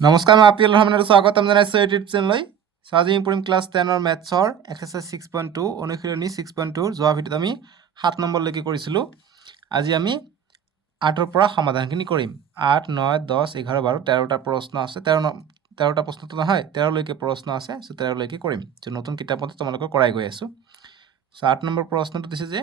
নমস্কাৰ, মই আপিল ৰহমানৰ স্বাগতম জনাইছোঁ ইউটিউব চেনেললৈ। আজি আমি পঢ়িম ক্লাছ 10ৰ মেথছৰ এক্সাৰচাইজ 6.2 অনুশীলনী 6.2 যোৱা ভিডিঅ'ত আমি 7 নম্বৰলৈকে কৰিছিলোঁ। আজি আমি 8ৰ পৰা সমাধানখিনি কৰিম। 8, 9, 10, 11, 12, 13টা প্ৰশ্ন আছে। 13টা প্ৰশ্নটো নহয়, 13লৈকে প্ৰশ্ন আছে। 13লৈকে কৰিম। নতুন কিতাপতে তোমালোকক কৰাই গৈ আছোঁ। 8 নম্বৰ প্ৰশ্নটো দিছে যে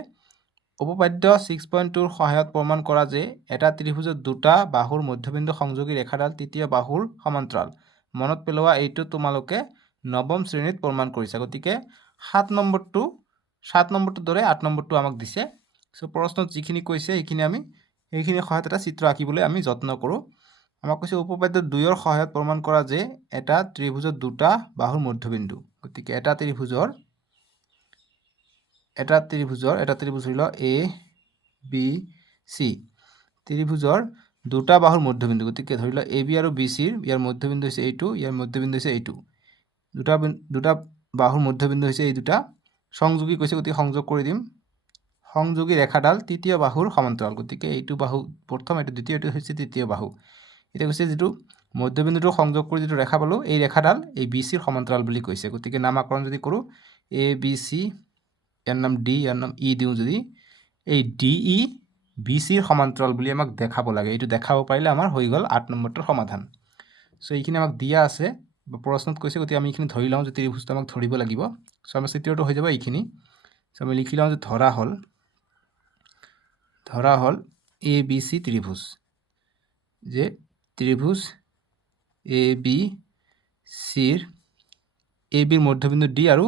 উপপাদ্য 6.2ৰ সহায়ত প্ৰমাণ কৰা যে এটা ত্ৰিভুজৰ দুটা বাহুৰ মধ্যবিন্দু সংযোগী ৰেখাডাল তৃতীয় বাহুৰ সমান্তৰাল। মনত পেলোৱা, এইটো তোমালোকে নৱম শ্ৰেণীত প্ৰমাণ কৰিছা। গতিকে 7 নম্বৰটোৰ দৰে 8 নম্বৰটো আমাক দিছে। প্ৰশ্নত যিখিনি কৈছে সেইখিনিৰ সহায়ত এটা চিত্ৰ আঁকিবলৈ আমি যত্ন কৰোঁ। আমাক কৈছে উপপাদ্য 2ৰ সহায়ত প্ৰমাণ কৰা যে এটা ত্ৰিভুজৰ দুটা বাহুৰ মধ্যবিন্দু। গতিকে এটা ত্ৰিভুজৰ ধৰি লওক এ বি চি, ত্ৰিভুজৰ দুটা বাহুৰ মধ্যবিন্দু। গতিকে ধৰি লওক এ বি আৰু বি চিৰ ইয়াৰ মধ্যবিন্দু হৈছে এইটো, ইয়াৰ মধ্যবিন্দু হৈছে এইটো। দুটা বাহুৰ মধ্যবিন্দু হৈছে এই দুটা সংযোগী কৈছে, গতিকে সংযোগ কৰি দিম। সংযোগী ৰেখাডাল তৃতীয় বাহুৰ সমান্তৰাল। গতিকে এইটো বাহু প্ৰথম, এইটো দ্বিতীয়, এইটো হৈছে তৃতীয় বাহু। এতিয়া কৈছে যিটো মধ্যবিন্দুটো সংযোগ কৰি যিটো ৰেখা পালোঁ, এই ৰেখাডাল এই বি চিৰ সমান্তৰাল বুলি কৈছে। গতিকে নামাকৰণ যদি কৰোঁ, এ বি চি, ইয়াৰ নাম ডি, ইয়াৰ নাম ই দিওঁ যদি, এই ডি ই বি চিৰ সমান্তৰাল বুলি আমাক দেখাব লাগে। এইটো দেখাব পাৰিলে আমাৰ হৈ গ'ল 8 নম্বৰটোৰ সমাধান। এইখিনি আমাক দিয়া আছে বা প্ৰশ্নত কৈছে, গতিকে আমি এইখিনি ধৰি লওঁ যে ত্ৰিভুজটো আমাক ধৰিব লাগিব। আমাৰ চিত্ৰটো হৈ যাব এইখিনি। আমি লিখি লওঁ যে ধৰা হ'ল এ বি চি ত্ৰিভুজ, যে ত্ৰিভুজ এ বি চিৰ এ বিৰ মধ্যবিন্দু ডি আৰু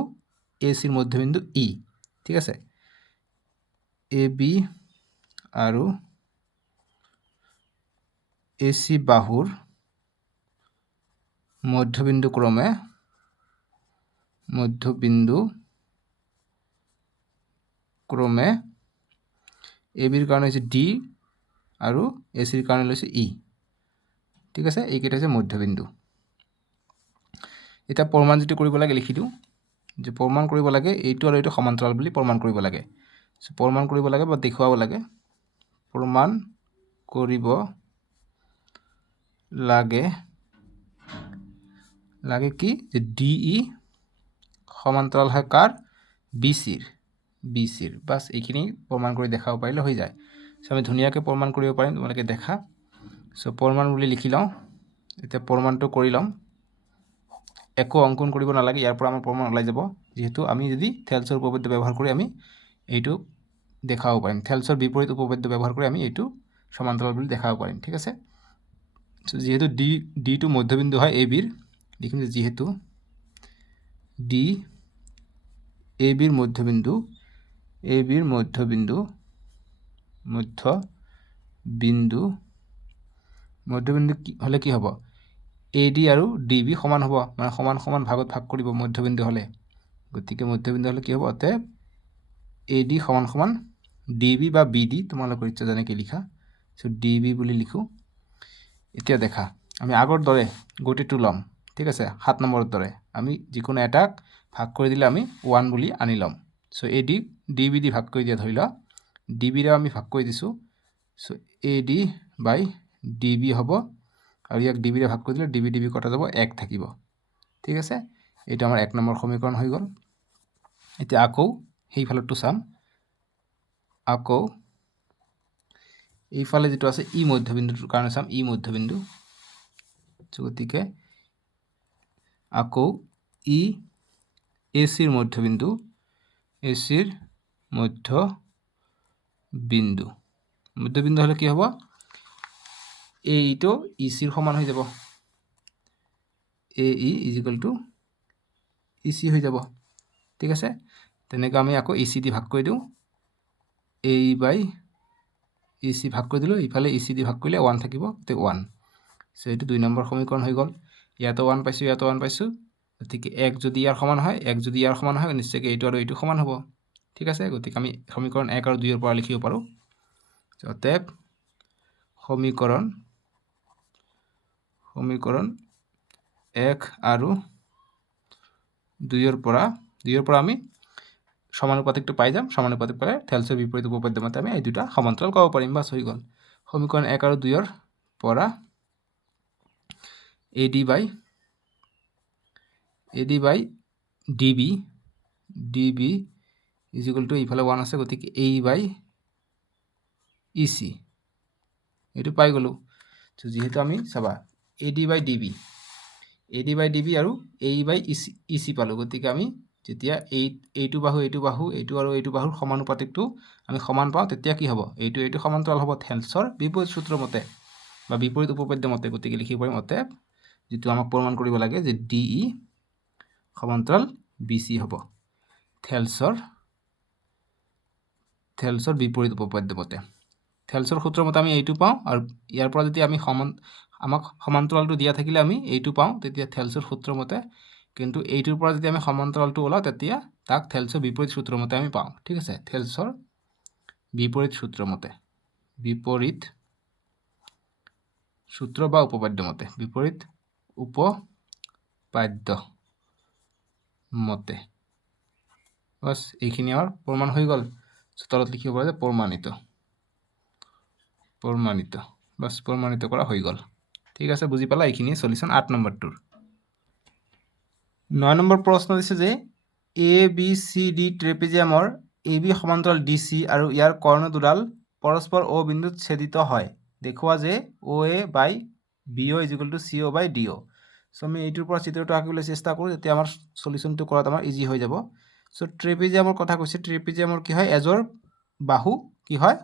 এ চিৰ মধ্যবিন্দু ই। ঠিক আছে, এ বি আৰু এ চি বাহুৰ মধ্যবিন্দু ক্ৰমে এ বিৰ কাৰণে হৈছে ডি আৰু এ চিৰ কাৰণে লৈছে ই। ঠিক আছে, এইকেইটা হৈছে মধ্যবিন্দু। এতিয়া প্ৰমাণ যিটো কৰিব লাগে লিখি দিওঁ, যে প্ৰমাণ কৰিব লাগে এইটো আৰু এইটো সমান্তৰাল বুলি প্ৰমাণ কৰিব লাগে। প্ৰমাণ কৰিব লাগে বা দেখুৱাব লাগে। প্ৰমাণ কৰিব লাগে কি, যে ডি ই সমান্তৰাল হয় কাৰ, বি চিৰ। বাছ এইখিনি প্ৰমাণ কৰি দেখাব পাৰিলে হৈ যায়। আমি ধুনীয়াকৈ প্ৰমাণ কৰিব পাৰিম, তোমালোকে দেখা। প্ৰমাণ বুলি লিখি লওঁ। এতিয়া প্ৰমাণটো কৰি ল'ম। একো অংকন কৰিব নালাগে, ইয়াৰ পৰা আমাৰ প্ৰমাণ ওলাই যাব। যিহেতু আমি যদি থেলছৰ উপপাদ্য ব্যৱহাৰ কৰি আমি এইটো দেখাব পাৰিম, থেলছৰ বিপৰীত উপপাদ্য ব্যৱহাৰ কৰি আমি এইটো সমান্তৰাল বুলি দেখাব পাৰিম। ঠিক আছে, যিহেতু ডিটো মধ্যবিন্দু হয় এ বিৰ, লিখিম যে যিহেতু ডি এ বিৰ মধ্যবিন্দু হ'লে কি হ'ব, এ ডি আৰু ডি বি সমান হ'ব, মানে সমান সমান ভাগত ভাগ কৰিব মধ্যবিন্দু হ'লে। গতিকে মধ্যবিন্দু হ'লে কি হ'ব, অতএব এ ডি সমান সমান ডি বি বা বি ডি, তোমালোকৰ ইচ্ছা যেনেকৈ লিখা। ডি বি বুলি লিখোঁ। এতিয়া দেখা, আমি আগৰ দৰে গোটেইটো ল'ম। ঠিক আছে, 7 নম্বৰৰ দৰে আমি যিকোনো এটাক ভাগ কৰি দিলে আমি 1 বুলি আনি ল'ম। এ ডি ডি বি দি ভাগ কৰি দিয়া, ধৰি লোৱা ডি বিৰে আমি ভাগ কৰি দিছোঁ। A D by D B হ'ব, আৰু ইয়াক ডি বিৰে ভাগ কৰি দিলে ডি বি কটা যাব, 1 থাকিব। ঠিক আছে, এইটো আমাৰ 1 নম্বৰ সমীকৰণ হৈ গ'ল। এতিয়া আকৌ সেইফালৰটো চাম। আকৌ এইফালে যিটো আছে ই মধ্যবিন্দুটোৰ কাৰণে চাম, ই মধ্যবিন্দু। গতিকে আকৌ ই এ চিৰ মধ্যবিন্দু হ'লে কি হ'ব, এইটো ই চিৰ সমান হৈ যাব। এ ই ইজিকেল টু ই চি হৈ যাব। ঠিক আছে, তেনেকৈ আমি আকৌ ই চি দি ভাগ কৰি দিওঁ। এ ই বাই ই চি ভাগ কৰি দিলোঁ, ইফালে ই চি দি ভাগ কৰিলে 1 থাকিব, গতিকে 1। এইটো 2 নম্বৰ সমীকৰণ হৈ গ'ল। ইয়াতো 1 পাইছোঁ, ইয়াতো 1 পাইছোঁ। গতিকে 1 যদি ইয়াৰ সমান হয়, নিশ্চয়কৈ এইটো আৰু এইটো সমান হ'ব। ঠিক আছে, গতিকে আমি সমীকৰণ 1 আৰু 2ৰ পৰা লিখিব পাৰোঁ। অতএব সমীকৰণ 1 আৰু 2ৰ পৰা আমি সমানুপাতিকটো পাই যাম। সমানুপাতিক পালে থেলছৰ বিপৰীত উপপাদ্য মতে আমি এই দুটা সমান্তৰাল ক'ব পাৰিম। বাছ হৈ গ'ল। সমীকৰণ 1 আৰু 2ৰ পৰা AD by DB is equal two ইফালে 1 আছে, গতিকে AE by EC এইটো পাই গ'লোঁ। তো যিহেতু আমি চাবা AD by DB আৰু AE by EC পালোঁ, গতিকে আমি যেতিয়া এইটো বাহু এইটো আৰু এইটো বাহুৰ সমানুপাতিকটো আমি সমান পাওঁ, তেতিয়া কি হ'ব? এইটো সমান্তৰাল হ'ব থেলছৰ বিপৰীত সূত্ৰ মতে বা বিপৰীত উপপাদ্য মতে। গতিকে লিখিব পাৰিম অতএব যিটো আমাক প্ৰমাণ কৰিব লাগে যে DE সমান্তৰাল BC হ'ব থেলছৰ বিপৰীত উপপাদ্য মতে। থেলছৰ সূত্ৰ মতে আমি এইটো পাওঁ, আৰু ইয়াৰ পৰা যদি আমি আমাক সমান্তৰালটো দিয়া থাকিলে আমি এইটো পাওঁ, তেতিয়া থেলছৰ সূত্ৰ মতে। কিন্তু এইটোৰ পৰা যদি আমি সমান্তৰালটো ওলাওঁ, তেতিয়া তাক থেলছৰ বিপৰীত সূত্ৰ মতে আমি পাওঁ। ঠিক আছে, থেলছৰ বিপৰীত সূত্ৰ মতে, বিপৰীত সূত্ৰ বা উপপাদ্য মতে, বিপৰীত উপপাদ্য মতে। বাছ এইখিনি আমাৰ প্ৰমাণ হৈ গ'ল। তলত লিখিব পাৰে যে প্ৰমাণিত, বাছ প্ৰমাণিত কৰা হৈ গ'ল। ঠিক আছে, বুজি পালা? এইখিনিয়ে সলিউশ্যন 8 নম্বৰটোৰ। 9 নম্বৰ প্ৰশ্ন দিছে যে ABCD ট্ৰেপিজিয়ামৰ AB সমান্তৰাল DC আৰু ইয়াৰ কৰ্ণ দুডাল পৰস্পৰ O বিন্দুত ছেদিত হয়। দেখুওৱা যে OA by BO is equal to CO by DO। চ' আমি এইটোৰ পৰা চিত্ৰটো আঁকিবলৈ চেষ্টা কৰোঁ, তেতিয়া আমাৰ সলিউশ্যনটো কৰাত আমাৰ ইজি হৈ যাব। চ' ট্ৰেপিজিয়ামৰ কথা কৈছে। ট্ৰেপিজিয়ামৰ কি হয়? এজৰ বাহু কি হয়?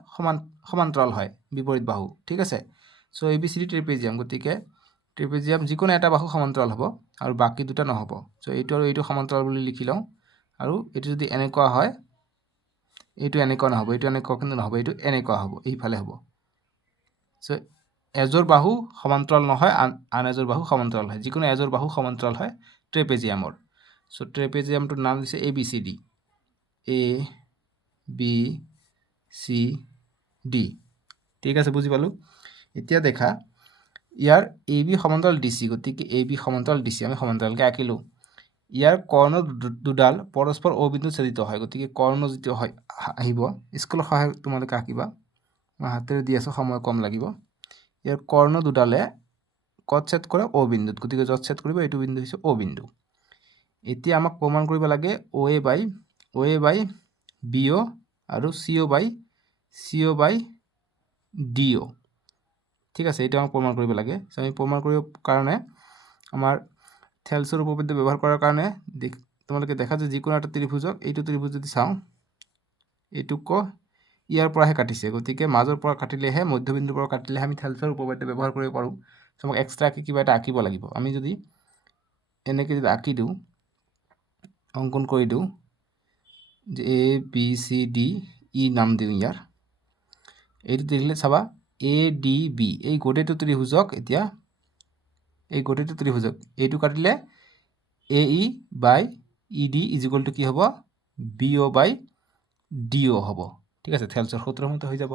সমান্তৰাল হয়, বিপৰীত বাহু। ঠিক আছে, চ' ABCD ট্ৰেপিজিয়াম, গতিকে ট্ৰেপিজিয়াম যিকোনো এটা বাহু সমান্তৰাল হ'ব আৰু বাকী দুটা নহ'ব। চ' এইটো আৰু এইটো সমান্তৰাল বুলি লিখি লওঁ। আৰু এইটো যদি এনেকুৱা হয়, এইটো এনেকুৱা নহ'ব, এইটো এনেকুৱা কিন্তু নহ'ব, এইটো এনেকুৱা হ'ব, এইফালে হ'ব। চ' এজৰ বাহু সমান্তৰাল নহয়, আন এজৰ বাহু সমান্তৰাল হয়। যিকোনো এজৰ বাহু সমান্তৰাল হয় ট্ৰেপেজিয়ামৰ। চ' ট্ৰেপেজিয়ামটোৰ নাম দিছে ABCD, ABCD। ঠিক আছে, বুজি পালোঁ। এতিয়া দেখা, ইয়াৰ AB সমান্তৰাল DC, গতিকে AB সমান্তৰাল DC আমি সমান্তৰালকৈ আঁকিলোঁ। ইয়াৰ কৰ্ণ দুডাল পৰস্পৰ O বিন্দুত ছেদিত হয়, গতিকে কৰ্ণ যিটো হয় আহিব, স্কুলৰ সহায়ত তোমালোকে আঁকিবা, মই হাতেৰে দি আছোঁ, সময় কম লাগিব। ইয়াৰ কৰ্ণ দুডালে ক'ত ছেদ কৰে? O বিন্দুত, গতিকে য'ত ছেদ কৰিব এইটো বিন্দু হৈছে O বিন্দু। এতিয়া আমাক প্ৰমাণ কৰিব লাগে OA by BO আৰু CO by DO। ঠিক আছে, এইটো আমাক প্ৰমাণ কৰিব লাগে। চ' আমি প্ৰমাণ কৰিবৰ কাৰণে আমাৰ থেলছৰ উপপাদ্য ব্যৱহাৰ কৰাৰ কাৰণে তোমালোকে দেখা যে যিকোনো এটা ত্ৰিভুজক, এইটো ত্ৰিভুজ যদি চাওঁ, এইটোক ইয়াৰ পৰাহে কাটিছে, গতিকে মাজৰ পৰা কাটিলেহে, মধ্যবিন্দুৰ পৰা কাটিলেহে আমি থেলছৰ উপপাদ্য ব্যৱহাৰ কৰিব পাৰোঁ। চ' আমাক এক্সট্ৰাকৈ কিবা এটা আঁকিব লাগিব। আমি যদি এনেকৈ যদি আঁকি দিওঁ, অংকন কৰি দিওঁ যে ABCD নাম দিওঁ ইয়াৰ, এইটো দেখিলে চাবা ADB, এই গোটেইটো ত্ৰিভুজক, এতিয়া এই গোটেইটো ত্ৰিভুজক এইটো কাটিলে AE by ED is equal two কি হ'ব? BO by DO হ'ব। ঠিক আছে, থেলছৰ সূত্ৰ মতে হৈ যাব।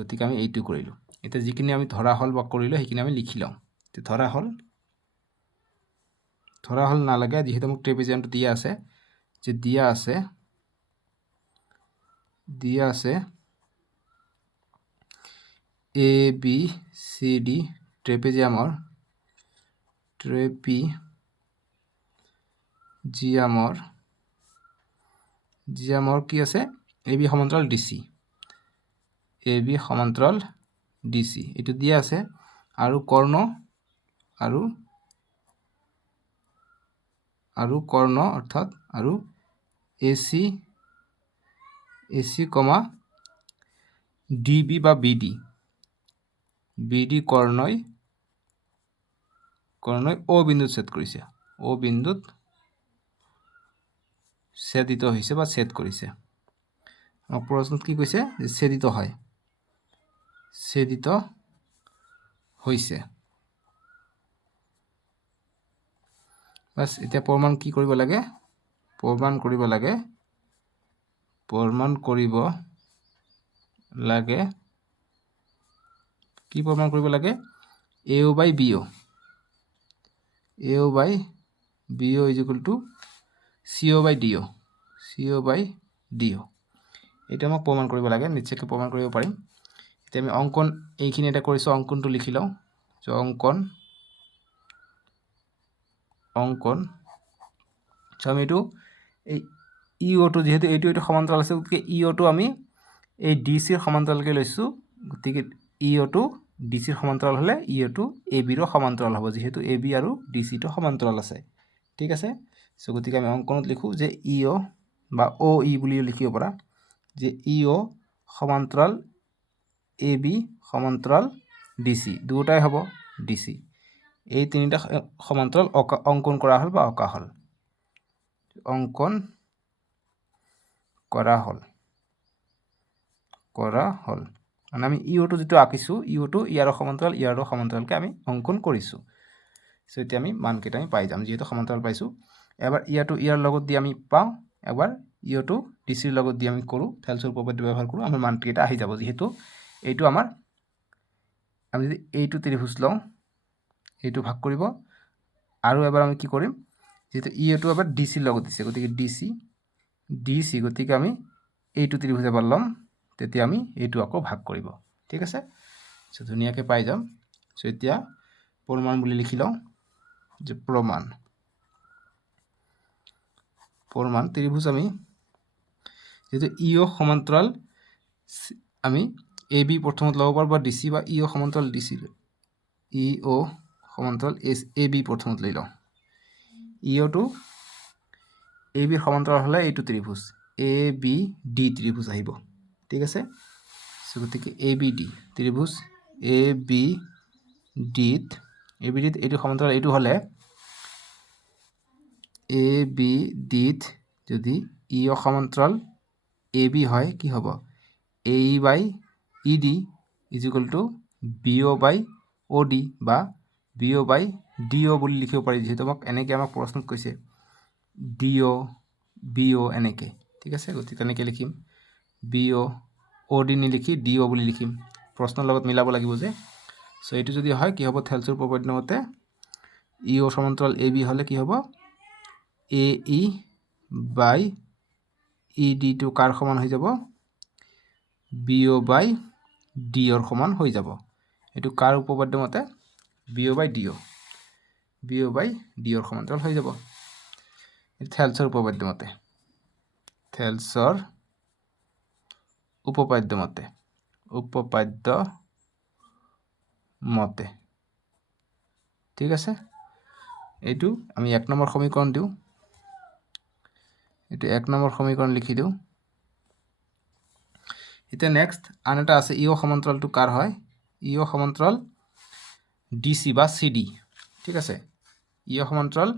গতিকে আমি এইটো কৰিলোঁ। এতিয়া যিখিনি আমি ধৰা হ'ল বা কৰিলোঁ, সেইখিনি আমি লিখি লওঁ। ধৰা হ'ল নালাগে, যিহেতু মোক ট্ৰেপিজিয়ামটো দিয়া আছে, যে দিয়া আছে ABCD ট্ৰেপিজিয়ামৰ কি আছে? AB সমান্তৰাল DC, এইটো দিয়া আছে, আৰু কৰ্ণ অৰ্থাৎ আৰু AC, DB বা BD কৰ্ণই O বিন্দুত ছেদ কৰিছে, O বিন্দুত ছেদিত হৈছে বা ছেদ কৰিছে। প্ৰশ্নত কি কৈছে? যে ছেদিত হৈছে। বাছ এতিয়া প্ৰমাণ কি কৰিব লাগে? প্ৰমাণ কৰিব লাগে কি প্ৰমাণ কৰিব লাগে? AO by BO is equal to CO by DO। এইটো আমাক প্ৰমাণ কৰিব লাগে, নিশ্চয়কৈ প্ৰমাণ কৰিব পাৰিম। এতিয়া আমি অংকন এইখিনি এটা কৰিছোঁ, অংকনটো লিখি লওঁ। অংকন অঙ্কন আমি এইটো এই ইঅ'টো যিহেতু এইটো সমান্তৰাল আছে গতিকে ইঅ'টো আমি এই ডি চিৰ সমান্তৰালকৈ লৈছোঁ গতিকে ইঅ'টো ডি চিৰ সমান্তৰাল হ'লে ইঅ'টো এ বিৰো সমান্তৰাল হ'ব যিহেতু এ বি আৰু ডি চিটো সমান্তৰাল আছে ঠিক আছে গতিকে আমি অঙ্কনত লিখোঁ যে ইঅ' বা অ' ই বুলিও লিখিব পাৰা যে ইঅ' সমান্তৰাল এ বি সমান্তৰাল ডি চি দুটাই হ'ব ডি চি এই তিনিটা সমান্তৰাল অঙ্কন কৰা হ'ল বা অঁকা হ'ল অঙ্কন কৰা হ'ল মানে আমি ইঅ'টো যিটো আঁকিছোঁ ইঅ'টো ইয়াৰো সমান্তৰালকৈ আমি অঙ্কন কৰিছোঁ এতিয়া আমি মানকেইটা আমি পাই যাম যিহেতু সমান্তৰাল পাইছোঁ এবাৰ ইয়াৰ লগত দি আমি পাওঁ এবাৰ ইঅ'টো ডি চিৰ লগত দি আমি কৰোঁ থেলছৰ উপপাদ্য ব্যৱহাৰ কৰোঁ আমাৰ মানকেইটা আহি যাব যিহেতু এইটো আমাৰ আমি যদি এইটো ত্ৰিভুজ লওঁ এইটো ভাগ কৰিব আৰু এবাৰ আমি কি কৰিম যেহেতু ইঅ'টো এবাৰ ডি চিৰ লগত দিছে গতিকে ডি চি গতিকে আমি এইটো ত্ৰিভুজ এবাৰ ল'ম তেতিয়া আমি এইটো আকৌ ভাগ কৰিব ঠিক আছে ধুনীয়াকৈ পাই যাম এতিয়া প্ৰমাণ বুলি লিখি লওঁ যে প্ৰমাণ ত্ৰিভুজ আমি যেহেতু ইঅ' সমান্তৰাল আমি এ বি প্ৰথমত ল'ব পাৰোঁ বা ডি চি বা ইঅ' সমান্তৰাল ডি চি ইঅ' সমান্তৰাল এ বি প্ৰথমত লৈ লওঁ ইঅ'টো এ বিৰ সমান্তৰাল হ'লে এইটো ত্ৰিভুজ এ বি ডি ত্ৰিভুজ আহিব ঠিক আছে গতিকে A B D ত্ৰিভুজ A B ডিত এইটো সমান্তৰাল এইটো হ'লে এ বি ডিত যদি ইঅ' সমান্তৰাল এ বি হয় কি হ'ব এ E by E D equal to B O' by O' D বা B O' by D O' বুলি লিখিব পাৰি যিহেতু এনেকৈ আমাক প্ৰশ্নত কৈছে ডি অ' বি অ' এনেকৈ ঠিক আছে গতিকে তেনেকৈ লিখিম বি অ' ডি নিলিখি ডি অ' বুলি লিখিম প্ৰশ্নৰ লগত মিলাব লাগিব যে এইটো যদি হয় কি হ'ব থেলছৰ উপপাদ্য মতে ইঅ' সমান্তৰাল এ বি হ'লে কি হ'ব এ ই বাই ই ডিটো কাৰ সমান হৈ যাব বি অ' বাই ডি অ'ৰ সমান হৈ যাব এইটো কাৰ উপপাদ্য মতে বি অ' বাই ডি অ' সমান্তৰাল হৈ যাব থেলছৰ উপপাদ্য মতে ঠিক আছে এইটো আমি 1 নম্বৰ সমীকৰণ দিওঁ এইটো 1 নম্বৰ সমীকৰণ লিখি দিওঁ এতিয়া নেক্সট আন এটা আছে ইঅ' সমান্তৰালটো কাৰ হয় ইঅ' সমান্তৰাল ডি চি বা চি ডি ঠিক আছে ইঅ' সমান্তৰাল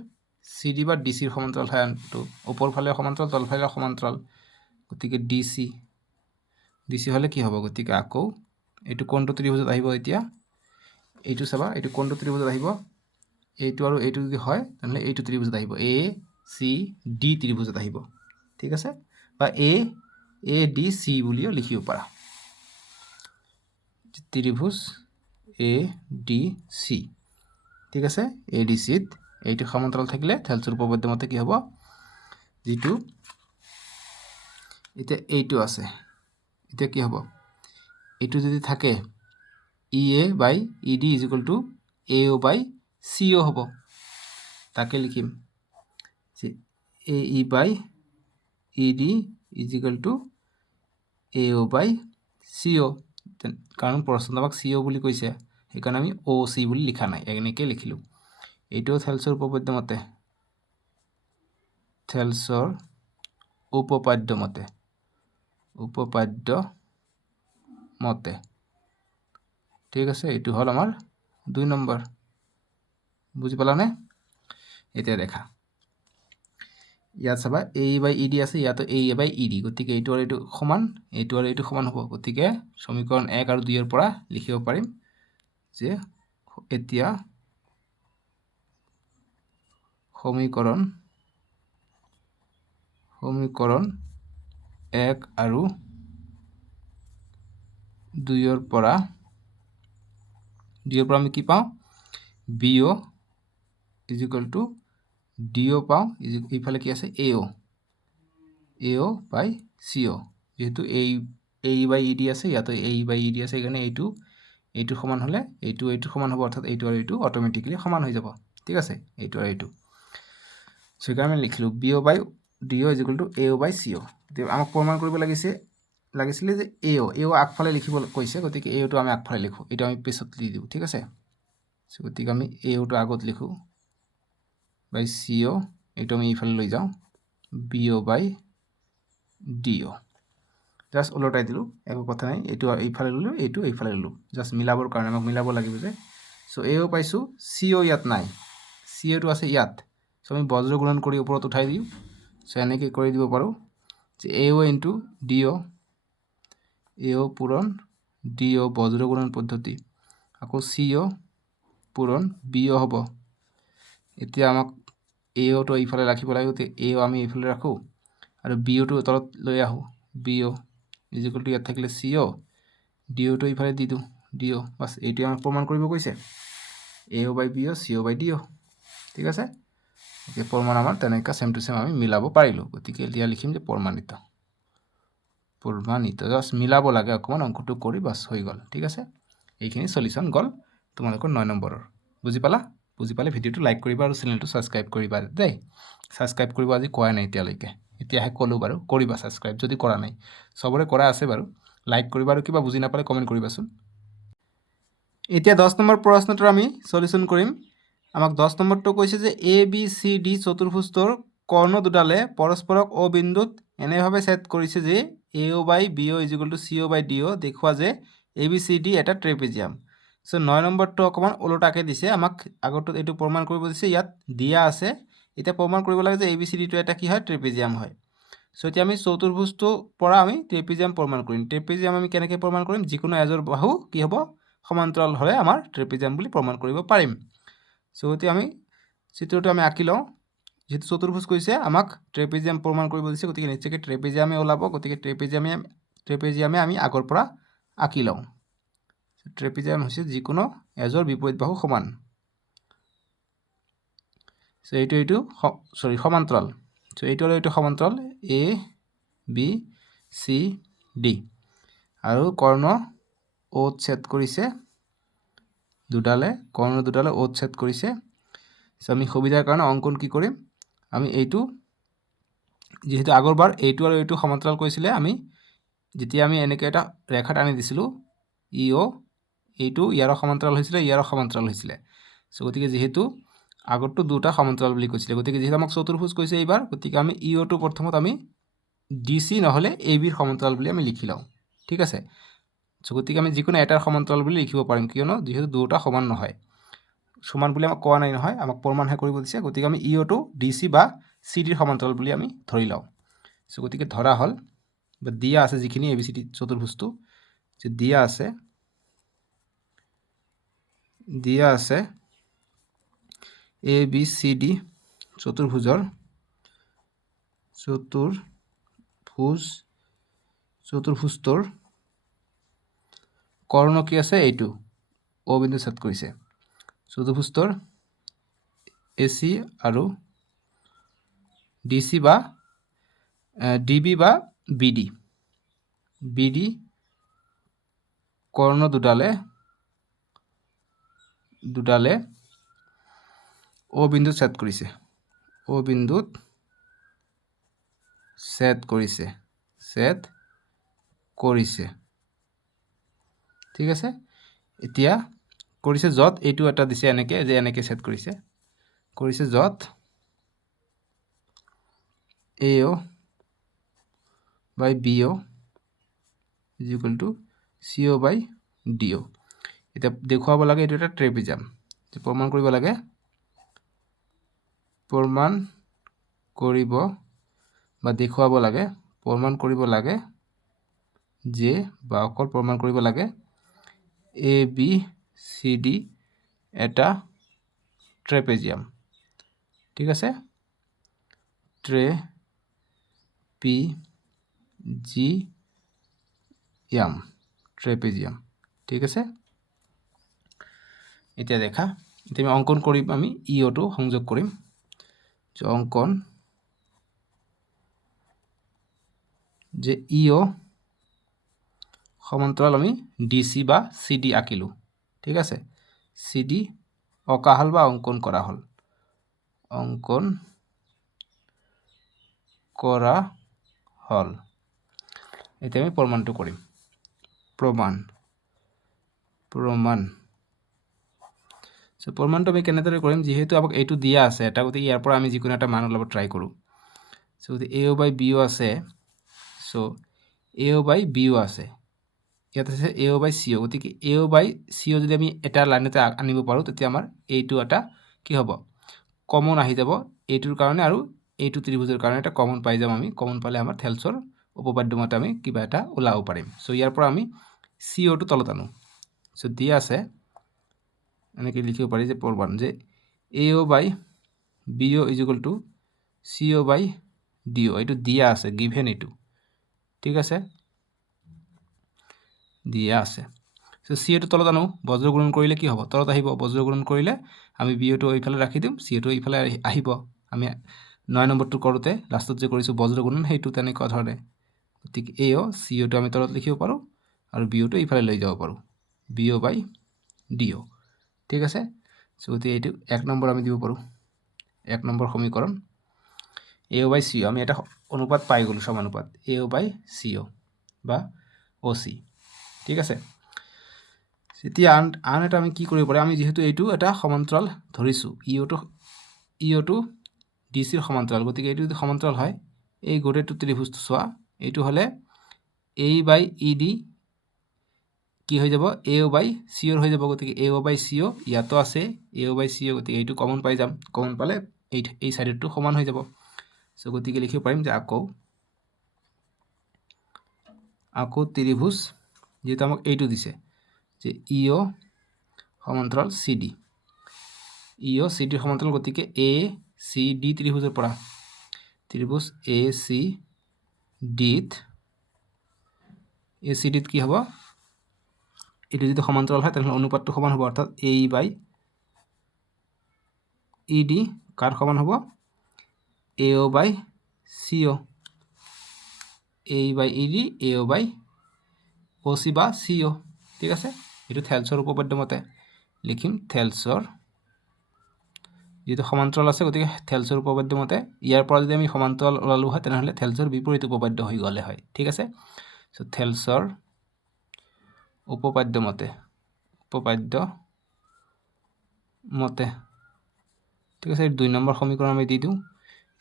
চি ডি বা ডি চিৰ সমান্তৰাল হয় আনটো ওপৰ ফালে সমান্তৰাল তলফালে সমান্তৰাল গতিকে ডি চি হ'লে কি হ'ব গতিকে আকৌ এইটো কোনটো ত্ৰিভুজত আহিব এতিয়া এইটো চাবা এইটো কোনটো ত্ৰিভুজত আহিব এইটো আৰু এইটো যদি হয় তেনেহ'লে এইটো ত্ৰিভুজত আহিব এ চি ডি ত্ৰিভুজত আহিব ঠিক আছে বা এ ডি চি বুলিও লিখিব পাৰা ত্ৰিভুজ এ ডি চি ঠিক আছে এ ডি চিত এইটো সমান্তৰাল থাকিলে থেলছৰ উপপাদ্য মতে কি হ'ব যিটো এতিয়া এইটো আছে এতিয়া কি হ'ব এইটো যদি থাকে ই এ বাই ই ডি ইজিকুৱেল টু এ অ' বাই চি অ' হ'ব তাকে লিখিম যে এ E by E D equal two A O' by C অ' কাৰণ প্ৰশ্নত আমাক চি অ' বুলি কৈছে সেইকাৰণে আমি অ' চি বুলি লিখা নাই এনেকৈ লিখিলোঁ এইটোও থেলছৰ উপপাদ্য মতে ঠিক আছে এইটো হ'ল আমাৰ 2 নম্বৰ বুজি পালানে এতিয়া দেখা ইয়াত চাবা এ বাই ই ডি আছে ইয়াতো এ বাই ই ডি গতিকে এইটো আৰু এইটো সমান হ'ব গতিকে সমীকৰণ 1 আৰু 2 পৰা লিখিব পাৰিম যে এতিয়া সমীকৰণ 1 আৰু 2 পৰা আমি কি পাওঁ বি অ' ইজিকুৱেল টু ডি অ' পাওঁ এইফালে কি আছে এ অ' বাই চি অ' যেহেতু এ বাই ই ডি আছে ইয়াতো এ বাই ই ডি আছে সেইকাৰণে এইটো সমান হ'লে এইটো সমান হ'ব অৰ্থাৎ এইটো আৰু এইটো অট'মেটিকেলি সমান হৈ যাব ঠিক আছে এইটো আৰু এইটো সেইকাৰণে আমি লিখিলোঁ BO by DO is equal to AO by CO। আমাক প্ৰমাণ কৰিব লাগিছিলে যে AO আগফালে লিখিব কৈছে, গতিকে AOটো আমি আগফালে লিখোঁ, এইটো আমি পিছত দি দিওঁ, ঠিক আছে। গতিকে আমি AOটো আগত লিখোঁ বাই CO, এইটো আমি এইফালে লৈ যাওঁ BO বাই DO, জাষ্ট ওলটাই দিলোঁ, একো কথা নাই। এইটো এইফালে ল'লোঁ, এইটো এইফালে ল'লোঁ, জাষ্ট মিলাবৰ কাৰণে, আমাক মিলাব লাগিব যে। চ' AO পাইছোঁ, CO ইয়াত নাই, COটো আছে ইয়াত। চ' আমি বজ্ৰ গুণন কৰি ওপৰত উঠাই দিওঁ। চ' এনেকৈ কৰি দিব পাৰোঁ যে AO ইনটু DO, AO পূৰণ DO বজ্ৰ গুণন পদ্ধতি, আকৌ CO পূৰণ BO হ'ব। এতিয়া আমাক AOটো এইফালে ৰাখিব লাগিব, গতিকে AO আমি এইফালে ৰাখোঁ আৰু BOটো তলত লৈ আহোঁ, BO ইজ ইকুৱেল টু ইয়াত থাকিলে CO, DOটো এইফালে দি দিওঁ DO, বাছ এইটোৱে আমাক প্ৰমাণ কৰিব কৈছে AO by BO CO by DO, ঠিক আছে। এতিয়া প্ৰমাণ আমাৰ তেনেকৈ চেম টু চেম আমি মিলাব পাৰিলোঁ, গতিকে এতিয়া লিখিম যে প্ৰমাণিত, জাষ্ট মিলাব লাগে অকণমান, অংকটো কৰি বাছ হৈ গ'ল, ঠিক আছে। এইখিনি সলিউশ্যন গ'ল তোমালোকৰ 9 নম্বৰৰ। বুজি পালা? বুজি পালে ভিডিঅ'টো লাইক কৰিবা আৰু চেনেলটো ছাবস্ক্ৰাইব কৰিবা দেই। ছাবস্ক্ৰাইব কৰিব আজি কোৱা নাই এতিয়ালৈকে, এতিয়াহে ক'লোঁ বাৰু, কৰিবা ছাবস্ক্ৰাইব যদি কৰা নাই। চবৰে কৰা আছে বাৰু, লাইক কৰিবা আৰু কিবা বুজি নাপালে কমেণ্ট কৰিবাচোন। এতিয়া 10 নম্বৰ প্ৰশ্নটোৰ আমি সলিউশ্যন কৰিম। আমাক 10 নম্বৰটো কৈছে যে ABCD চতুৰ্ভুজটোৰ কৰ্ণ দুডালে পৰস্পৰক O বিন্দুত এনেভাৱে ছেদ কৰিছে যে AO by BO is equal to CO by DO দেখুওৱা যে ABCD এটা ট্ৰেপিজিয়াম। চ' 9 নম্বৰটো অকণমান ওলোটাকৈ দিছে, আমাক আগৰটোত এইটো প্ৰমাণ কৰিব দিছে, ইয়াত দিয়া আছে। এতিয়া প্ৰমাণ কৰিব লাগে যে ABCDটো এটা কি হয়, ট্ৰেপিজিয়াম হয়। চ' এতিয়া আমি চতুৰ্ভুজটোৰ পৰা আমি ট্ৰেপিজিয়াম প্ৰমাণ কৰিম। ট্ৰেপিজিয়াম আমি কেনেকৈ প্ৰমাণ কৰিম? যিকোনো এজোৰ বাহু কি হ'ব, সমান্তৰাল হ'লে আমাৰ ট্ৰেপিজিয়াম বুলি প্ৰমাণ কৰিব পাৰিম। চ' এতিয়া আমি চিত্ৰটো আমি আঁকি লওঁ। যেহেতু চতুৰ্ভুজ কৈছে, আমাক ট্ৰেপিজিয়াম প্ৰমাণ কৰিব দিছে, গতিকে নিশ্চয়কৈ ট্ৰেপিজিয়ামে ওলাব, গতিকে ট্ৰেপিজিয়ামে আমি আগৰ পৰা আঁকি লওঁ। ট্ৰেপিজিয়াম হৈছে যিকোনো এজোৰ বিপৰীত বাহু সমান। চ' এইটো সমান্তৰাল। চ' এইটো আৰু এইটো সমান্তৰাল ABCD, আৰু কৰ্ণ Oত ছেদ কৰিছে দুডালে, কৰ্ণ দুডালে Oত ছেদ কৰিছে। চ' আমি সুবিধাৰ কাৰণে অংকন কি কৰিম, আমি এইটো যিহেতু আগৰবাৰ এইটো আৰু এইটো সমান্তৰাল কৈছিলে, আমি যেতিয়া আমি এনেকৈ এটা ৰেখাত আনি দিছিলোঁ EO, এইটো ইয়াৰো সমান্তৰাল হৈছিলে, ইয়াৰো সমান্তৰাল হৈছিলে। চ' গতিকে যিহেতু আগৰটো দুটা সমান্তৰাল বুলি কৈছিলে, গতিকে যিহেতু আমাক চতুৰ্ভুজ কৈছে এইবাৰ, গতিকে আমি EOটো প্ৰথমত আমি DC নহ'লে ABৰ সমান্তৰাল বুলি আমি লিখি লওঁ, ঠিক আছে। চ' গতিকে আমি যিকোনো এটাৰ সমান্তৰাল বুলি লিখিব পাৰিম, কিয়নো যিহেতু দুটা সমান নহয়। সমান বুলি আমাক কোৱা নাই নহয়, আমাক প্ৰমাণহে কৰিব দিছে, গতিকে আমি EOটো DC বা CDৰ সমান্তৰাল বুলি আমি ধৰি লওঁ। চ' গতিকে ধৰা হ'ল বা দিয়া আছে, যিখিনি ABCD চতুৰ্ভুজটো যে দিয়া আছে ABCD চতুৰ্ভুজটোৰ কৰ্ণ কি আছে, এইটো O বিন্দু ছেদ কৰিছে। চতুৰ্ভুজটোৰ AC আৰু DC বা DB বা BD কৰ্ণ দুডালে O বিন্দুত ছেদ কৰিছে, O বিন্দুত ছেদ কৰিছে, ঠিক আছে। এতিয়া কৰিছে য'ত এইটো এটা দিছে এনেকৈ, যে এনেকৈ ছেদ কৰিছে য'ত AO by BO is equal to CO by DO। এতিয়া দেখুৱাব লাগে এইটো এটা ট্ৰেপিজিয়াম, প্ৰমাণ কৰিব লাগে দেখুৱাব লাগে, প্ৰমাণ কৰিব লাগে যে, বা অকল প্ৰমাণ কৰিব লাগে ABCD এটা ট্ৰেপিজিয়াম, ঠিক আছে। ট্ৰেপিজিয়াম, ঠিক আছে। এতিয়া দেখা, এতিয়া আমি অংকন কৰিম, আমি EOটো সংযোগ কৰিম। অংকন যে EO সমান্তৰাল আমি DC বা CD আঁকিলোঁ, ঠিক আছে। CD অঁকা হ'ল বা অংকন কৰা হ'ল, অংকন কৰা হল এতিয়া আমি প্ৰমাণটো কৰিম প্ৰমাণ সো প্ৰমাণটো আমি কেনেদৰে কৰিম যেহেতু আমাক এইটো দিয়া আছে এটা গতিকে ইয়াৰ পৰা আমি যিকোনো এটা মান ওলাব ট্ৰাই কৰোঁ সো AO বাই BO আছে সো AO বাই BO আছে ইয়াত আছে AO বাই CO গতিকে AO বাই CO যদি আমি এটা লাইনতে আনিব পাৰোঁ তেতিয়া আমাৰ এইটো এটা কি হ'ব কমন আহি যাব এইটোৰ কাৰণে আৰু এইটো ত্ৰিভুজৰ কাৰণে এটা কমন পাই যাম আমি কমন পালে আমাৰ থেলছৰ উপপাদ্য মতে আমি কিবা এটা ওলাব পাৰিম সো ইয়াৰ পৰা আমি CO টো তলত আনো সো দিয়া আছে এনেকৈ লিখিব পাৰি যে প্ৰমাণ যে AO by BO is equal to CO by DO এইটো দিয়া আছে গিভেন এইটো ঠিক আছে দিয়া আছে সো CO টো তলত আনো বজ্ৰ গুণন কৰিলে কি হ'ব তলত আহিব বজ্ৰ গুণন কৰিলে আমি BO টো এইফালে ৰাখি দিম CO টো এইফালে আহিব আমি 9 নম্বৰটো কৰোঁতে লাষ্টত যে কৰিছোঁ বজ্ৰ গুণন সেইটো তেনেকুৱা ধৰণে গতিকে AO CO টো আমি তলত লিখিব পাৰোঁ আৰু BO টো এইফালে লৈ যাব পাৰোঁ BO বাই DO ঠিক আছে সো গতিকে এইটো 1 নম্বৰ আমি দিব পাৰোঁ 1 নম্বৰ সমীকৰণ AO বাই CO আমি এটা অনুপাত পাই গ'লোঁ সমানুপাত AO বাই CO বা OC ঠিক আছে এতিয়া আন এটা আমি কি কৰিব পাৰোঁ আমি যেহেতু এইটো এটা সমান্তৰাল ধৰিছোঁ ইও টু ডিসিৰ সমান্তৰাল গতিকে এইটো যদি সমান্তৰাল হয় এই গোটেইটো ত্ৰিভুজটো চোৱা এইটো হ'লে A বাই ED কি হৈ যাব AO বাই CO হৈ যাব গতিকে AO বাই CO ইয়াতো আছে AO বাই CO গতিকে এইটো কমন পাই যাম কমন পালে এই সাইডটো সমান হৈ যাব সো গতিকে লিখিব পাৰিম যে আকৌ ত্ৰিভুজ যেহেতু আমাক এইটো দিছে যে EO সমান্তৰাল CD EO CD সমান্তৰাল গতিকে ACD ত্ৰিভুজৰ পৰা ত্ৰিভুজ ACD ত কি হ'ব এইটো যদি সমান্তৰাল হয় তেনহলে অনুপাতটো সমান হ'ব অৰ্থাৎ AE বাই ED কাৰ সমান হ'ব AO by CO AE by ED AO by OC বা CO ঠিক আছে এইটো থেলছৰ উপপাদ্য মতে লিখিম থেলছৰ যেহেতু সমান্তৰাল আছে গতিকে থেলছৰ উপপাদ্য মতে ইয়াৰ পৰা যদি আমি সমান্তৰাল ওলালো হয় তেনেহলে থেলছৰ বিপৰীত উপপাদ্য হৈ গ'লে হয় ঠিক আছে সো থেলছৰ উপপাদ্য মতে ঠিক আছে 2 নম্বৰ সমীকৰণ আমি দি দিওঁ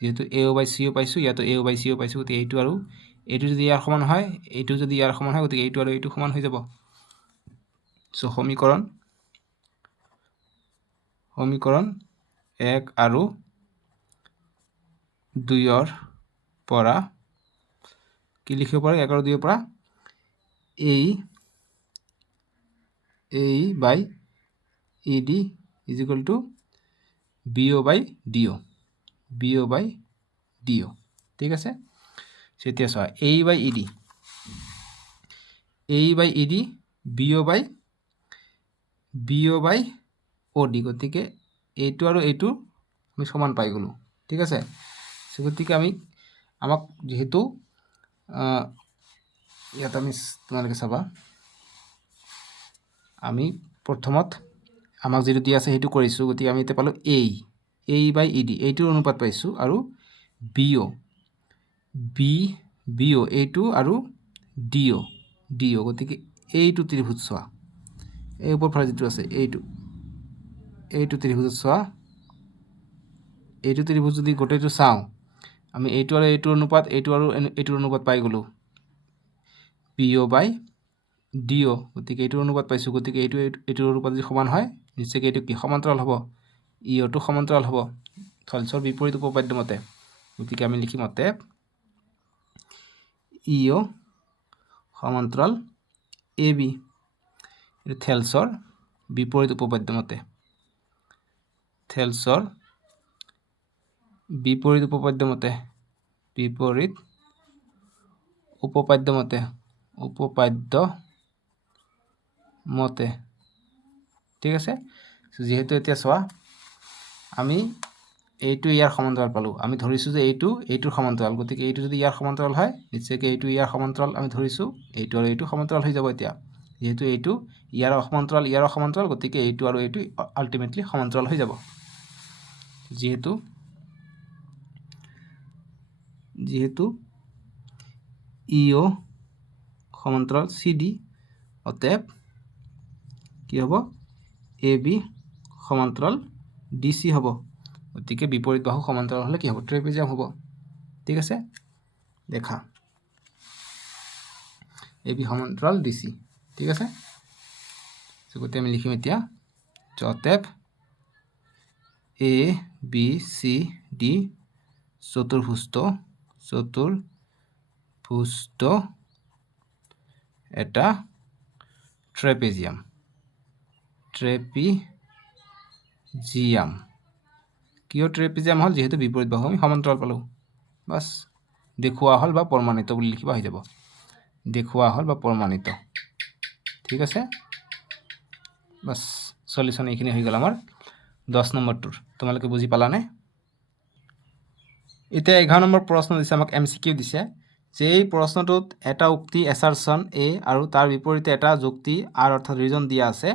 যেহেতু AO বাই CO পাইছোঁ ইয়াতো AO বাই CO পাইছোঁ গতিকে এইটো আৰু এইটো যদি ইয়াৰ সমান হয় এইটো যদি ইয়াৰ সমান হয় গতিকে এইটো আৰু এইটো সমান হৈ যাব সো সমীকৰণ 1 আৰু 2 পৰা কি লিখিব পাৰোঁ 1 আৰু 2 পৰা AE by ED is equal to BO by DO ঠিক আছে এতিয়া চোৱা AE by ED BO by OD গতিকে এইটো আৰু এইটো আমি সমান পাই গ'লোঁ ঠিক আছে সো গতিকে আমাক যেহেতু ইয়াত আমি তোমালোকে চাবা আমি প্ৰথমত আমাক যেটো দিয়া আছে সেইটো কৰিছোঁ গতিকে আমি এতিয়া পালোঁ AE বাই ED এইটোৰ অনুপাত পাইছোঁ আৰু BO এইটো আৰু DO গতিকে এইটো ত্ৰিভুজ চোৱা এই ওপৰ ফালে যেটো আছে এইটো ত্ৰিভুজ চোৱা এইটো ত্ৰিভুজ যদি গোটেইটো চাওঁ আমি এইটো আৰু এইটো অনুপাত এইটো আৰু এইটোৰ অনুপাত পাই গ'লোঁ BO বাই DO গতিকে এইটোৰ অনুপাত পাইছোঁ গতিকে এইটোৰ অনুপাত যদি সমান হয় নিশ্চয়কৈ এইটো কি সমান্তৰাল হ'ব EO টো সমান্তৰাল হ'ব থেলছৰ বিপৰীত উপপাদ্য মতে গতিকে আমি লিখিম অতএব EO সমান্তৰাল AB এইটো থেলছৰ বিপৰীত উপপাদ্য মতে থেলছৰ বিপৰীত উপপাদ্য মতে ঠিক আছে যেহেতু এতিয়া চোৱা আমি এইটো ইয়াৰ সমান্তৰাল পালোঁ আমি ধৰিছোঁ যে এইটোৰ সমান্তৰাল গতিকে এইটো যদি ইয়াৰ সমান্তৰাল হয় নিশ্চয়কৈ এইটো ইয়াৰ সমান্তৰাল আমি ধৰিছোঁ এইটো আৰু এইটো সমান্তৰাল হৈ যাব এতিয়া যেহেতু এইটো ইয়াৰ সমান্তৰাল গতিকে এইটো আৰু এইটো আলটিমেটলি সমান্তৰাল হৈ যাব যেহেতু ইও সমান্তৰাল CD অতএব কি হ'ব AB সমান্তৰাল DC হ'ব গতিকে বিপৰীত বাহু সমান্তৰাল হ'লে কি হ'ব ট্ৰেপিজিয়াম হ'ব ঠিক আছে দেখা AB সমান্তৰাল DC ঠিক আছে গতিকে আমি লিখিম এতিয়া অতএব ABCD চতুৰ্ভুজ এটা ট্ৰেপিজিয়াম কিয় ট্ৰেপিজিয়াম হ'ল যেহেতু বিপৰীত বাহু আমি সমান্তৰাল পালোঁ বাস দেখুওৱা হ'ল বা প্ৰমাণিত বুলি লিখিবা হৈ যাব দেখুওৱা হ'ল বা প্ৰমাণিত ঠিক আছে বাস সলিউশন এইখিনি হৈ গ'ল আমাৰ 10 নম্বৰটোৰ তোমালোকে বুজি পালানে এতিয়া 11 নম্বৰ প্ৰশ্ন দিছে আমাক MCQ দিছে যে এই প্ৰশ্নটোত এটা উক্তি এছাৰশন A আৰু তাৰ বিপৰীতে এটা যুক্তি R অৰ্থাৎ ৰিজন দিয়া আছে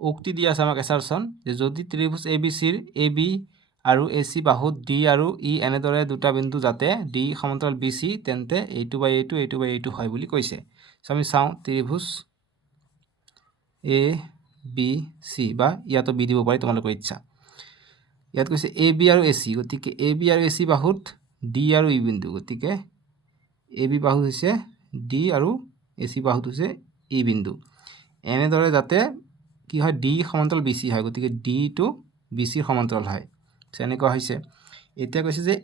উক্তি দিয়া আছে আমাক এছাৰশন যে যদি ত্ৰিভুজ ABC ৰ AB আৰু AC বাহুত D আৰু E এনেদৰে দুটা বিন্দু যাতে D সমান্তৰাল BC তেন্তে এইটো বাই এইটো হয় বুলি কৈছে সো আমি চাওঁ ত্ৰিভুজ ABC বা ইয়াতো B দিব পাৰি তোমালোকৰ ইচ্ছা ইয়াত কৈছে AB আৰু AC গতিকে AB আৰু AC বাহুত D আৰু E বিন্দু গতিকে AB বাহু হৈছে D আৰু AC বাহুত হৈছে E বিন্দু এনেদৰে যাতে কি হয় D সমান্তৰাল BC হয় গতিকে D টু BC ৰ সমান্তৰাল হয় এনেকুৱা হৈছে এতিয়া কৈছে যে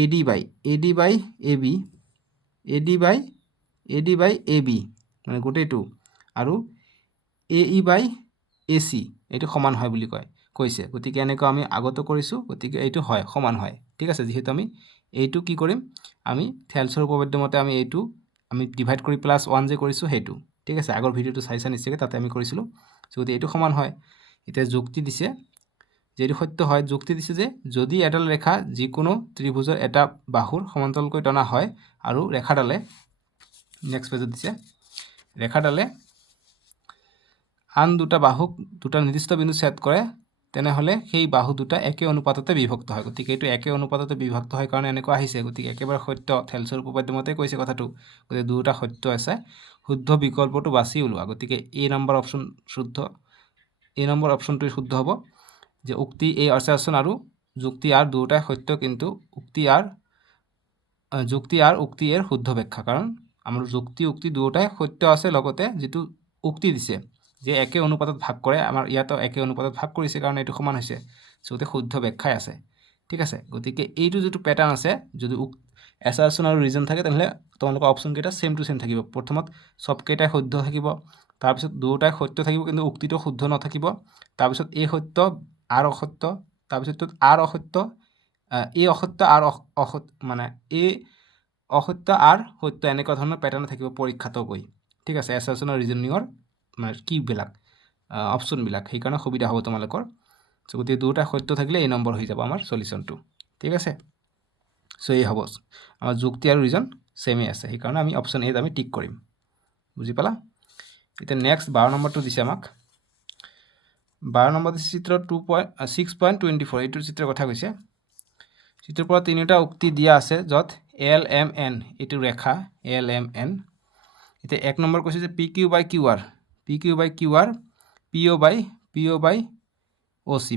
AD বাই AB মানে গোটেইটো আৰু AE বাই AC এইটো সমান হয় বুলি কৈছে গতিকে এনেকুৱা আমি আগতে কৰিছো গতিকে এইটো হয় সমান হয় ঠিক আছে যেহেতু আমি এইটো কি কৰিম আমি থেলছৰ উপপাদ্য মতে আমি এইটো আমি ডিভাইড কৰি +1 যে কৰিছো হেতু ঠিক আছে আগৰ ভিডিওটো চাইছা নিশ্চয় তাতে আমি কৰিছিলো যদি এইটো সমান হয় এতিয়া যুক্তি দিছে যেটো সত্য হয় যুক্তি দিছে যে যদি এডাল ৰেখা যিকোনো ত্ৰিভুজৰ এটা বাহুৰ সমান্তৰালকৈ টনা হয় আৰু ৰেখাডালে নেক্সট পেজত দিছে ৰেখাডালে আন দুটা বাহুক দুটা নিৰ্দিষ্ট বিন্দু ছেদ কৰে তেনেহলে সেই বাহু দুটা একে অনুপাততে বিভক্ত হয় গতিকে এইটো একে অনুপাততে বিভক্ত হয় কাৰণ এনেকুৱা আহিছে গতিকে একেবাৰে সত্য থেলছৰ উপপাদ্য মতে কৈছে কথাটো গতিকে দুটা সত্য আছে শুদ্ধ বিকল্পটো বাছি উলোৱা গতিকে এ নম্বৰ অপচন শুদ্ধ এ নম্বৰ অপচনটো শুদ্ধ হ'ব যে উক্তি A আচৰণ আৰু যুক্তি R দুটাই সত্য কিন্তু উক্তি R উক্তি এৰ শুদ্ধ ব্যাখ্যা কাৰণ আমাৰ যুক্তি উক্তি দুটাই সত্য আছে লগতে যেটো উক্তি দিছে যে একে অনুপাতত ভাগ কৰে আমাৰ ইয়াতো একে অনুপাতত ভাগ কৰিছে কাৰণ এটো সমান হৈছে সৌতে শুদ্ধ ব্যাখ্যাই আছে ঠিক আছে গতিকে এইটো যেটো প্যাটাৰ্ন আছে যদি এছাৰশন আৰু ৰিজন থাকে তেনহলে তোমালোকৰ অপচন কেটা সেম টু সেম থাকিব প্ৰথমত সব কেটাই শুদ্ধ থাকিব তাৰ পিছত দুটাই সত্য থাকিব কিন্তু উক্তিটো শুদ্ধ নথাকিব তাৰ পিছত এই সত্য আৰ অসত্য তাৰ পিছত আৰ অসত্য এই অসত্য আৰ অসত্য মানে এই অসত্য আৰ সত্য এনেকুৱা ধৰণৰ প্যাটাৰ্ন থাকিব পৰীক্ষাটো গৈ ঠিক আছে এছাৰশন আৰু ৰিজনিংৰ মানে কি বিলাক অপচন বিলাক সেই কাৰণে সুবিধা হ'ব তোমালোকৰ সো গতি দুটা সত্য থাকিলে এই নম্বৰ হৈ যাব আমাৰ সলিউশনটো ঠিক আছে সো এই হ'ব আমাৰ যুক্তি আৰু ৰিজন সেমে আছে সেই কাৰণে আমি অপচন এ আমি টিক কৰিম বুজি পালা এটা নেক্সট 12 নম্বৰটো দিছে আমাক 12 নম্বৰ চিত্ৰ 6.24 এইটোৰ চিত্ৰৰ কথা কৈছে চিত্ৰৰ পৰা তিনিটা উক্তি দিয়া আছে যত LMN এইটো ৰেখা LMN এটা এক নম্বৰ কৈছে যে PQ by QR PO by OC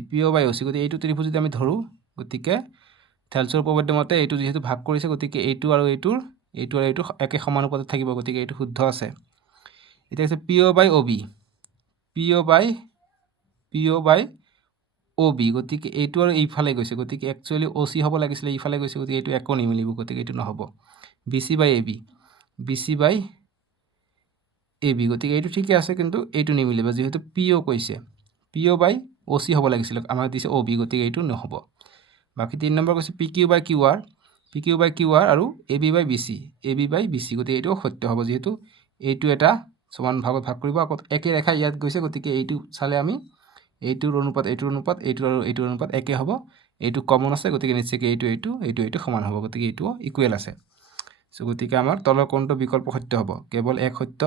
গতিকে এইটো ত্ৰিভুজ যদি আমি ধৰো গতিকে থেলছৰ উপপাদ্য মতে এইটো যেহেতু ভাগ কৰিছে গতিকে এইটো আৰু এইটো একে সমানুপাতত থাকিব গতিকে এইটো শুদ্ধ আছে এটা আছে PO by OB গতিকে এইটো আৰু এইফালে গৈছে গতিকে একচুয়ালি OC হ'ব লাগিছিল এইফালে গৈছে গতিকে এইটো একো নিমিলিব গতিকে এইটো নহব BC by AB গতিকে এইটো ঠিকে আছে কিন্তু এইটো নিমিলিব যেহেতু PO কৈছে PO by OC হ'ব লাগিছিল আমাৰ দিছে OB গতিকে এইটো নহব বাকি 3 নম্বৰ কৈছে PQ by QR আৰু AB by BC গতিকে এইটো সত্য হ'ব যেহেতু এইটো এটা সমান ভাগত ভাগ কৰিব আকৌ একে ৰেখা ইয়াত গৈছে গতিকে এইটো চালে আমি এইটোৰ অনুপাত এইটোৰ অনুপাত একে হ'ব এইটো কমন আছে গতিকে নিশ্চয়কৈ এইটো সমান হ'ব গতিকে এইটো ইকুৱেল আছে সো গতিকে আমাৰ তলৰ কোনটো বিকল্প সত্য হ'ব কেৱল এক সত্য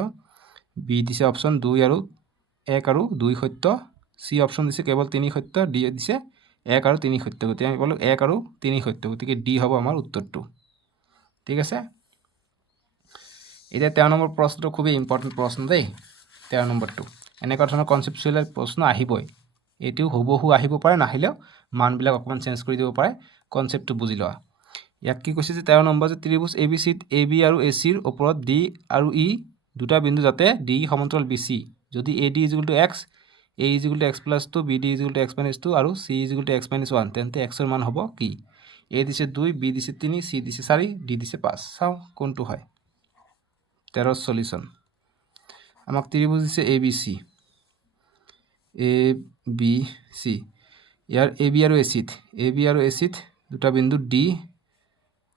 বি দিছে অপচন 2 আৰু 1 আৰু 2 সত্য সি অপচন দিছে কেৱল 3 সত্য ডি দিছে 1 আৰু 3 সত্য গতিকে আমি পালো 1 আৰু 3 সত্য গতিকে ডি হ'ব আমাৰ উত্তৰটো ঠিক আছে এতিয়া 13 নম্বৰ প্ৰশ্নটো খুবেই ইম্পৰ্টেণ্ট প্ৰশ্ন দেই 13 নম্বৰটো এনেকুৱা ধৰণৰ কনচেপচুৱেল প্ৰশ্ন আহিবই এইটো হুবহু আহিব পাৰে নাহিলেও মানবিলাক অকমান চেঞ্জ কৰি দিব পাৰে কনসেপ্টটো বুজি লোৱা ইয়াক কি কৈছে যে 13 নম্বৰ যে ত্ৰিভুজ ABC AB আৰু AC ৰ ওপৰত D আৰু E দুটা বিন্দু যাতে D সমান্তৰাল BC যদি AD x A x + 2 BD x - 2 আৰু C x - 1 তেন্তে x ৰ মান হ'ব কি A দিছে 2 B দিছে 3 C দিছে 4 D দিছে 5 চাও কোনটো হয় 13 সলিউশন আমাক ত্রিভুজ দিছে ABC ABC ইয়াৰ AB আৰু AC দুটা বিন্দু D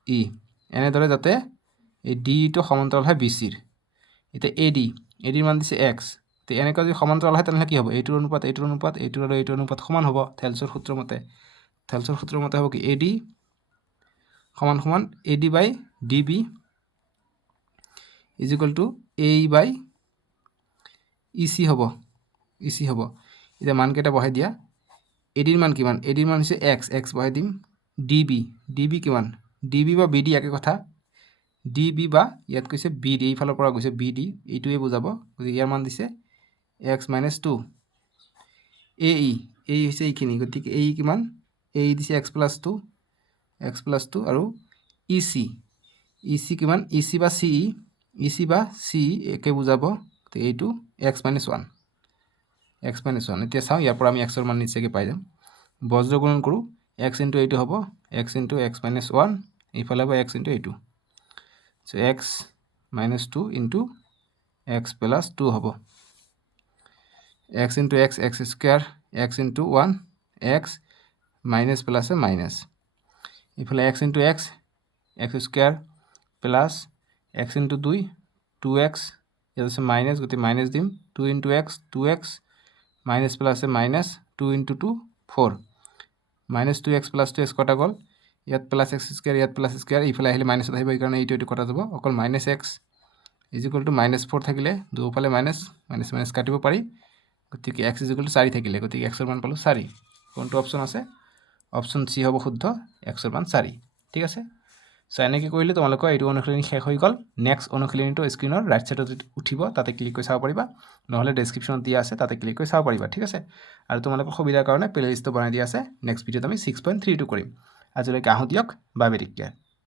E এনেদৰে যাতে এই D টো সমান্তৰাল হয় BC ৰ এটা AD ৰ মান দিছে x তে এনেকৈ যদি সমান্তৰাল হয় তেনহলে কি হ'ব এইটোৰ অনুপাত এইটোৰ আৰু এইটোৰ অনুপাত সমান হ'ব থেলছৰ সূত্ৰ মতে হ'ব কি AD সমান সমান AD by DB is equal to AE by EC হ'ব এতিয়া মান কেটা বহাই দিয়া AD ৰ মান কিমান AD ৰ মান হৈছে x বহাই দিম DB কিমান DB বা BD একে কথা DB বা ইয়াত কৈছে BD এই ফালৰ পৰা গৈছে BD এইটোৱে বুজাব গতিকে ইয়াৰ মান দিছে x - 2 AE হৈছে এইখিনি গতিকে AE কিমান AE দিছে x + 2 আৰু EC কিমান EC বা CE একে বুজাব তো এইটো x - 1 এতিয়া চাও ইয়াৰ পৰা আমি x ৰ মান নিচেকে পাই যাম বজ্ৰ গুণন কৰো x * এইটো হ'ব x * x - 1 এইফালে হ'ব x * এইটো so x - 2 * x + 2 হ'ব x * x square x * 1 x minus plus minus ইফালে x * x square plus x * 2 2x ইয়াত আছে মাইনাস গতি মাইনাস দিম 2 * x 2x minus plus minus 2 * 2 4 minus 2x plus 2x কটা গল ইয়াত plus x square ইয়াত plus square ইফালে আহিলে মাইনাসত আহিব এই কাৰণে এইটো কটা যাব অকল -x -4 থাকিলে দুফালে মাইনাস কাটিব পাৰি গতিকে x 4 থাকিলে গতিকে x ৰ মান পালো 4 কোনটো অপচন আছে অপচন সি হ'ব শুদ্ধ x ৰ মান 4 ঠিক আছে সো এনেকৈ কৰিলে তোমালোকৰ এইটো অনুশীলনী শেষ হৈ গল নেক্সট অনুশীলনীটো স্ক্ৰিনৰ ৰাইট সাইডত উঠিব তাতে ক্লিক কৰি চাব পাৰিবা নহলে ডেসক্ৰিপচনত দিয়া আছে তাতে ক্লিক কৰি চাব পাৰিবা ঠিক আছে আৰু তোমালোকৰ সুবিধাৰ কাৰণে প্লেলিষ্টটো বনাই দিয়া আছে নেক্সট ভিডিঅ'ত আমি 6.32 কৰিম আজিলৈকে আহো দিয়ক বাই বাই টেক কেয়াৰ